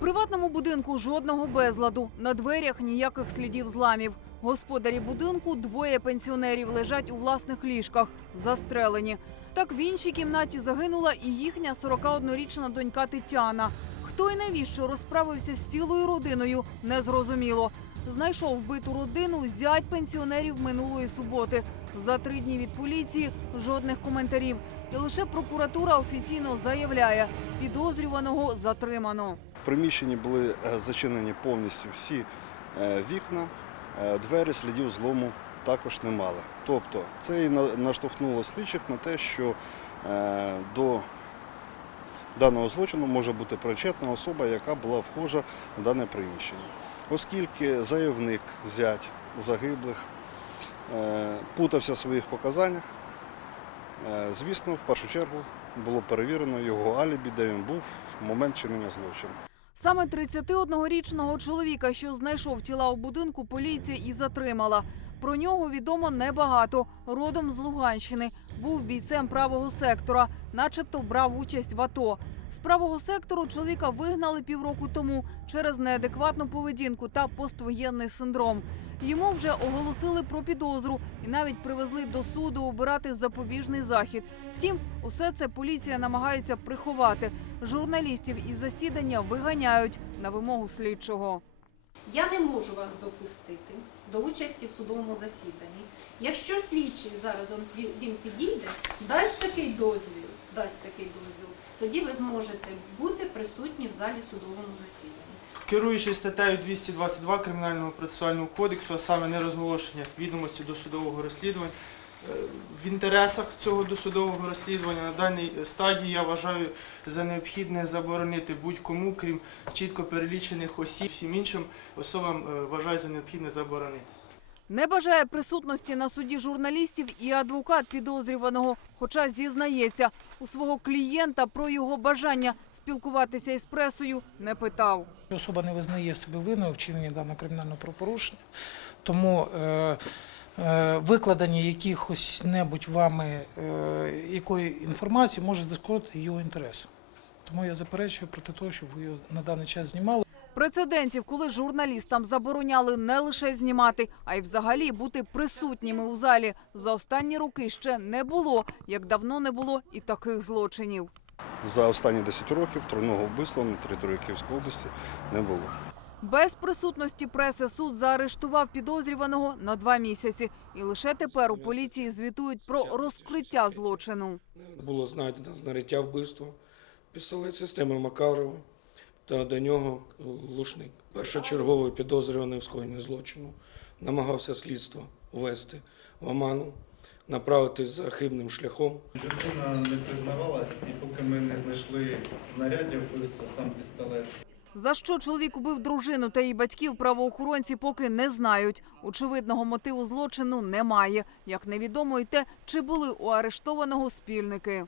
приватному будинку жодного безладу. На дверях ніяких слідів зламів. Господарі будинку двоє пенсіонерів лежать у власних ліжках, застрелені. Так в іншій кімнаті загинула і їхня 41-річна донька Тетяна. Хто і навіщо розправився з цілою родиною, незрозуміло. Знайшов вбиту родину зять пенсіонерів минулої суботи. За три дні від поліції жодних коментарів. І лише прокуратура офіційно заявляє, підозрюваного затримано. В приміщенні були е, зачинені повністю всі е, вікна, е, двері слідів злому також не мали. Тобто це і наштовхнуло слідчих на те, що до даного злочину може бути причетна особа, яка була вхожа в дане приміщення. Оскільки заявник, зять загиблих, путався в своїх показаннях, звісно, в першу чергу було перевірено його алібі, де він був в момент чинення злочину. Саме 31-річного чоловіка, що знайшов тіла у будинку, поліція і затримала. Про нього відомо небагато. Родом з Луганщини. Був бійцем правого сектора, начебто брав участь в АТО. З правого сектору чоловіка вигнали півроку тому через неадекватну поведінку та поствоєнний синдром. Йому вже оголосили про підозру і навіть привезли до суду обирати запобіжний захід. Втім, усе це поліція намагається приховати. Журналістів із засідання виганяють на вимогу слідчого. Я не можу вас допустити до участі в судовому засіданні. Якщо слідчий зараз він- підійде, дасть такий дозвіл, дасть такий дозвіл, тоді ви зможете бути присутні в залі судовому засіданні. Керуючись статтею 222 Кримінального процесуального кодексу, а саме нерозголошення відомості досудового розслідування, е, в інтересах цього досудового розслідування на даній стадії я вважаю за необхідне заборонити будь-кому, крім чітко перелічених осіб, всім іншим особам е, вважаю за необхідне заборонити. Не бажає присутності на суді журналістів і адвокат підозрюваного, хоча зізнається, у свого клієнта про його бажання спілкуватися із пресою не питав. Особа не визнає себе винною в вчиненні даного кримінального правопорушення, тому е, е, викладення якихось небудь вами е, якої інформації може зашкодити його інтересу. Тому я заперечую проти того, щоб ви його на даний час знімали. Прецедентів, коли журналістам забороняли не лише знімати, а й взагалі бути присутніми у залі, за останні роки ще не було, як давно не було і таких злочинів. За останні 10 років тройного вбивства на території Київської області не було. Без присутності преси суд заарештував підозрюваного на два місяці. І лише тепер у поліції звітують про розкриття злочину. Було знайдено знаряддя вбивства, пістолет системи Макарова та до нього лушник. Першочерговий підозрюваний в скоєнні злочину намагався слідство ввести в оману, направитись за хибним шляхом. Людина не признавалась, і поки ми не знайшли знаряддя вбивства, сам пістолет. За що чоловік убив дружину та її батьків, правоохоронці поки не знають. Очевидного мотиву злочину немає. Як невідомо й те, чи були у арештованого спільники.